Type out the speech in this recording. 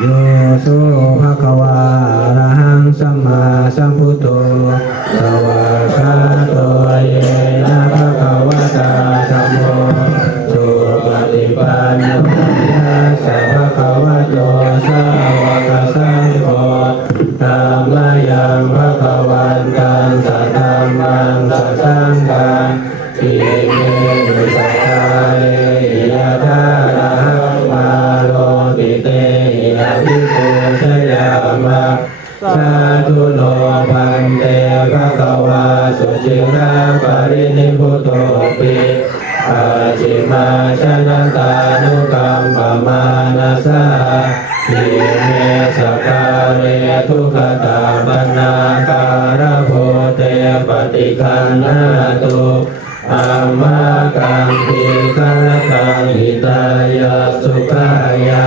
โยโสภะคะวาอะระหังสัมมาสัมพุทโธสวากาโตเยนะภะคะวะตาธัมโมสุปฏิปันโนนะสัพพะคะวะโตสาวกสังโฆธัมมยังภะคะวันตังสัทธัมมังสัทธังฆังอิเม เตยะภิกขุชยามะสาธุโนพันเตภะคะวาสุจิราปรินิพุโตปิอาจิมาชนะตานุกรรมปมานาสาทิเมสกาเรทุกขตาบนาการโพเตปฏิคันหาตุอามากังทิคันตังหิตายสุขายา